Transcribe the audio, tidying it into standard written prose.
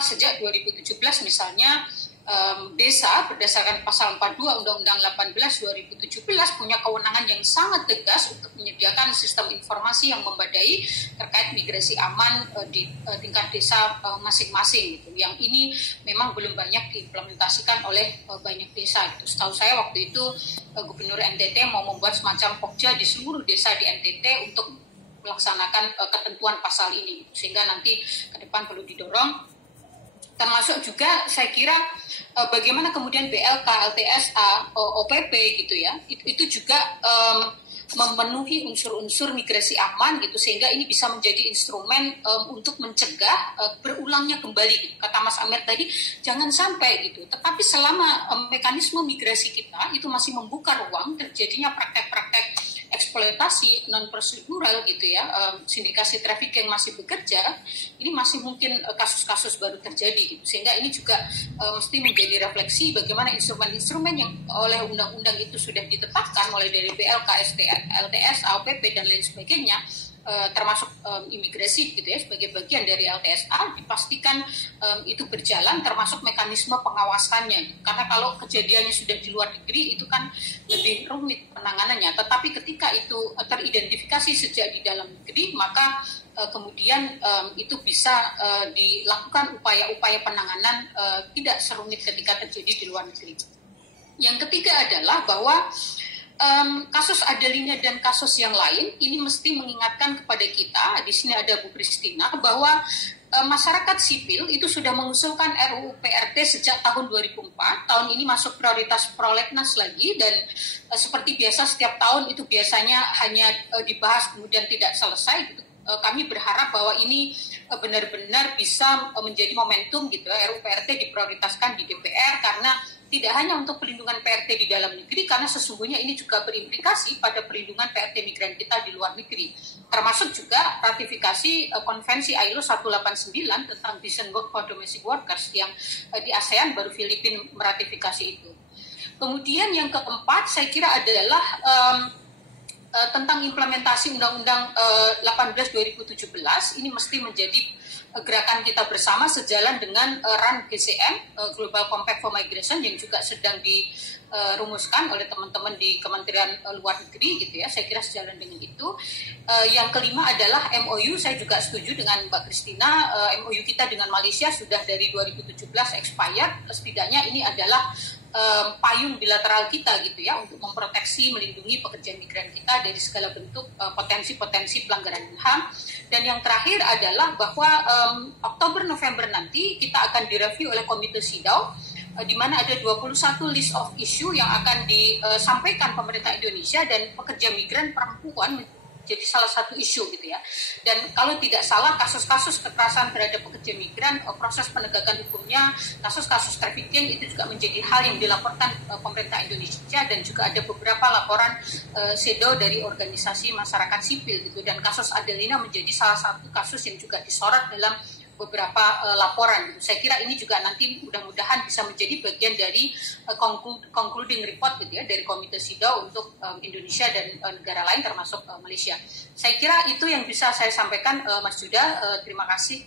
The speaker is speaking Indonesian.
sejak 2017 misalnya desa berdasarkan pasal 42 Undang-Undang 18 2017 punya kewenangan yang sangat tegas untuk menyediakan sistem informasi yang memadai terkait migrasi aman di tingkat desa masing-masing gitu. Yang ini memang belum banyak diimplementasikan oleh banyak desa gitu. Setahu saya waktu itu Gubernur NTT mau membuat semacam pokja di seluruh desa di NTT untuk melaksanakan ketentuan pasal ini gitu. Sehingga nanti ke depan perlu didorong. Termasuk juga saya kira bagaimana kemudian BLK, LTSA, OPP gitu ya, itu juga memenuhi unsur-unsur migrasi aman gitu, sehingga ini bisa menjadi instrumen untuk mencegah berulangnya kembali gitu. Kata Mas Amir tadi, jangan sampai gitu. Tetapi selama mekanisme migrasi kita itu masih membuka ruang terjadinya praktek-praktek eksploitasi non prosedural gitu ya, sindikasi trafficking masih bekerja, ini masih mungkin kasus-kasus baru terjadi gitu. Sehingga ini juga mesti menjadi refleksi bagaimana instrumen-instrumen yang oleh undang-undang itu sudah ditetapkan mulai dari BLK, LTS, AOPP dan lain sebagainya, termasuk imigrasi gitu ya sebagai bagian dari LTSA, dipastikan itu berjalan termasuk mekanisme pengawasannya, karena kalau kejadiannya sudah di luar negeri itu kan lebih rumit penanganannya, tetapi ketika itu teridentifikasi sejak di dalam negeri maka kemudian itu bisa dilakukan upaya-upaya penanganan tidak serumit ketika terjadi di luar negeri. Yang ketiga adalah bahwa kasus Adelina dan kasus yang lain ini mesti mengingatkan kepada kita, di sini ada Bu Christina, bahwa masyarakat sipil itu sudah mengusulkan RUU PRT sejak tahun 2004, tahun ini masuk prioritas prolegnas lagi, dan seperti biasa setiap tahun itu biasanya hanya dibahas kemudian tidak selesai gitu. Kami berharap bahwa ini benar-benar bisa menjadi momentum gitu, RUU PRT diprioritaskan di DPR, karena tidak hanya untuk perlindungan PRT di dalam negeri, karena sesungguhnya ini juga berimplikasi pada perlindungan PRT migran kita di luar negeri. Termasuk juga ratifikasi konvensi ILO 189 tentang decent work for domestic workers yang di ASEAN baru Filipina meratifikasi itu. Kemudian yang keempat saya kira adalah tentang implementasi Undang-Undang 18 2017, ini mesti menjadi gerakan kita bersama sejalan dengan RUN GCM, Global Compact for Migration, yang juga sedang dirumuskan oleh teman-teman di Kementerian Luar Negeri gitu ya. Saya kira sejalan dengan itu. Yang kelima adalah MOU, saya juga setuju dengan Mbak Christina, MOU kita dengan Malaysia sudah dari 2017 expired, setidaknya ini adalah payung bilateral kita gitu ya untuk memproteksi, melindungi pekerja migran kita dari segala bentuk potensi-potensi pelanggaran HAM. Dan yang terakhir adalah bahwa Oktober-November nanti kita akan direview oleh Komite SIDAW, di mana ada 21 list of issue yang akan disampaikan pemerintah Indonesia, dan pekerja migran perempuan jadi salah satu isu gitu ya. Dan kalau tidak salah kasus-kasus kekerasan terhadap pekerja migran, proses penegakan hukumnya, kasus-kasus trafficking itu juga menjadi hal yang dilaporkan pemerintah Indonesia, dan juga ada beberapa laporan SEDO dari organisasi masyarakat sipil gitu. Dan kasus Adelina menjadi salah satu kasus yang juga disorot dalam beberapa laporan gitu. Saya kira ini juga nanti mudah-mudahan bisa menjadi bagian dari concluding report gitu ya dari Komite SIDAW untuk Indonesia dan negara lain termasuk Malaysia. Saya kira itu yang bisa saya sampaikan, Mas Judah. Terima kasih.